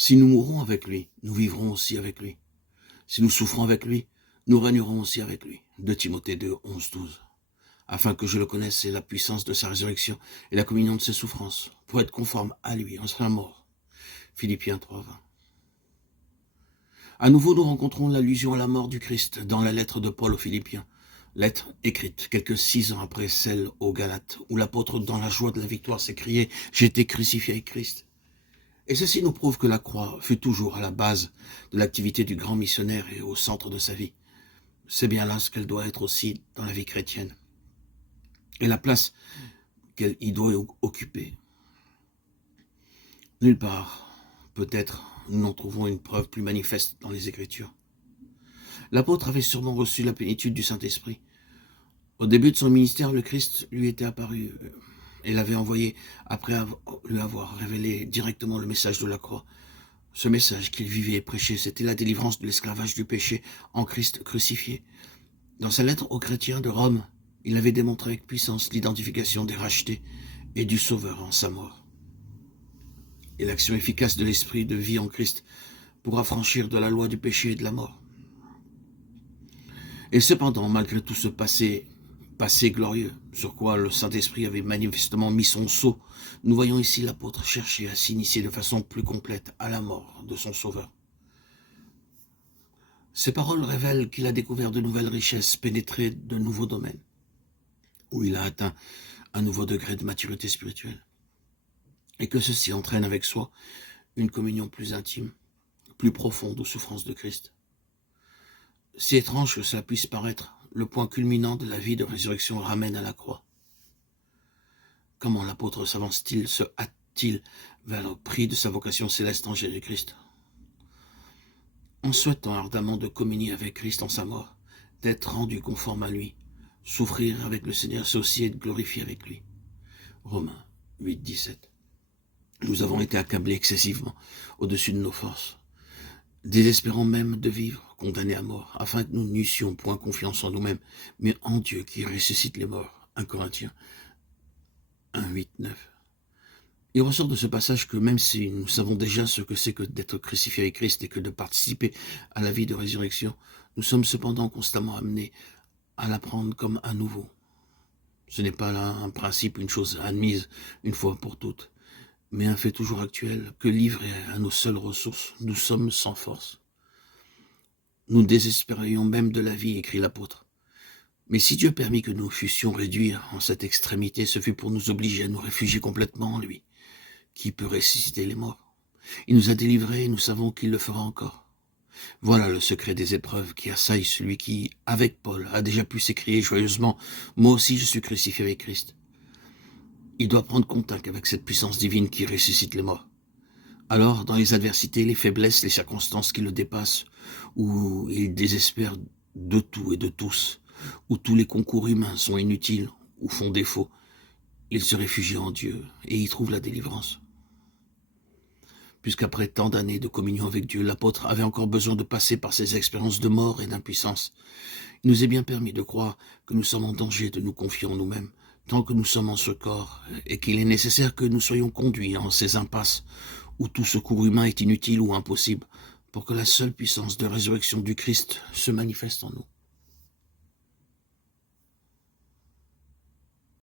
Si nous mourrons avec lui, nous vivrons aussi avec lui. Si nous souffrons avec lui, nous régnerons aussi avec lui. 2 Timothée 2, 11, 12. Afin que je le connaisse et la puissance de sa résurrection et la communion de ses souffrances, pour être conforme à lui en sa mort. Philippiens 3, 20. À nouveau, nous rencontrons l'allusion à la mort du Christ dans la lettre de Paul aux Philippiens. Lettre écrite quelques 6 ans après celle aux Galates, où l'apôtre, dans la joie de la victoire, s'écriait « J'ai été crucifié avec Christ ». Et ceci nous prouve que la croix fut toujours à la base de l'activité du grand missionnaire et au centre de sa vie. C'est bien là ce qu'elle doit être aussi dans la vie chrétienne. Et la place qu'elle y doit occuper. Nulle part, peut-être, nous n'en trouvons une preuve plus manifeste dans les Écritures. L'apôtre avait sûrement reçu la plénitude du Saint-Esprit. Au début de son ministère, le Christ lui était apparu et l'avait envoyé après lui avoir révélé directement le message de la croix. Ce message qu'il vivait et prêchait, c'était la délivrance de l'esclavage du péché en Christ crucifié. Dans sa lettre aux chrétiens de Rome, il avait démontré avec puissance l'identification des rachetés et du Sauveur en sa mort. Et l'action efficace de l'esprit de vie en Christ pour affranchir de la loi du péché et de la mort. Et cependant, malgré tout ce passé glorieux, sur quoi le Saint-Esprit avait manifestement mis son sceau, nous voyons ici l'apôtre chercher à s'initier de façon plus complète à la mort de son Sauveur. Ces paroles révèlent qu'il a découvert de nouvelles richesses, pénétré de nouveaux domaines, où il a atteint un nouveau degré de maturité spirituelle, et que ceci entraîne avec soi une communion plus intime, plus profonde aux souffrances de Christ. Si étrange que cela puisse paraître, le point culminant de la vie de résurrection ramène à la croix. Comment l'apôtre s'avance-t-il, se hâte-t-il vers le prix de sa vocation céleste en Jésus-Christ? En souhaitant ardemment de communier avec Christ en sa mort, d'être rendu conforme à lui, souffrir avec le Seigneur, c'est aussi être glorifié avec lui. Romains 8, 17. Nous avons été accablés excessivement au-dessus de nos forces, désespérant même de vivre, condamnés à mort, afin que nous n'eussions point confiance en nous-mêmes, mais en Dieu qui ressuscite les morts. 1 Corinthiens 1, 8, 9. Il ressort de ce passage que même si nous savons déjà ce que c'est que d'être crucifié avec Christ et que de participer à la vie de résurrection, nous sommes cependant constamment amenés à l'apprendre comme un nouveau. Ce n'est pas là un principe, une chose admise une fois pour toutes, mais un fait toujours actuel, que livrés à nos seules ressources, nous sommes sans force. Nous désespérions même de la vie, écrit l'apôtre. Mais si Dieu permit que nous fussions réduits en cette extrémité, ce fut pour nous obliger à nous réfugier complètement en lui, qui peut ressusciter les morts. Il nous a délivrés et nous savons qu'il le fera encore. Voilà le secret des épreuves qui assaillent celui qui, avec Paul, a déjà pu s'écrier joyeusement « Moi aussi je suis crucifié avec Christ ». Il doit prendre contact avec cette puissance divine qui ressuscite les morts. Alors, dans les adversités, les faiblesses, les circonstances qui le dépassent, où il désespère de tout et de tous, où tous les concours humains sont inutiles ou font défaut, il se réfugie en Dieu et y trouve la délivrance. Puisqu'après tant d'années de communion avec Dieu, l'apôtre avait encore besoin de passer par ces expériences de mort et d'impuissance. Il nous est bien permis de croire que nous sommes en danger de nous confier en nous-mêmes, tant que nous sommes en ce corps, et qu'il est nécessaire que nous soyons conduits en ces impasses où tout secours humain est inutile ou impossible, pour que la seule puissance de résurrection du Christ se manifeste en nous.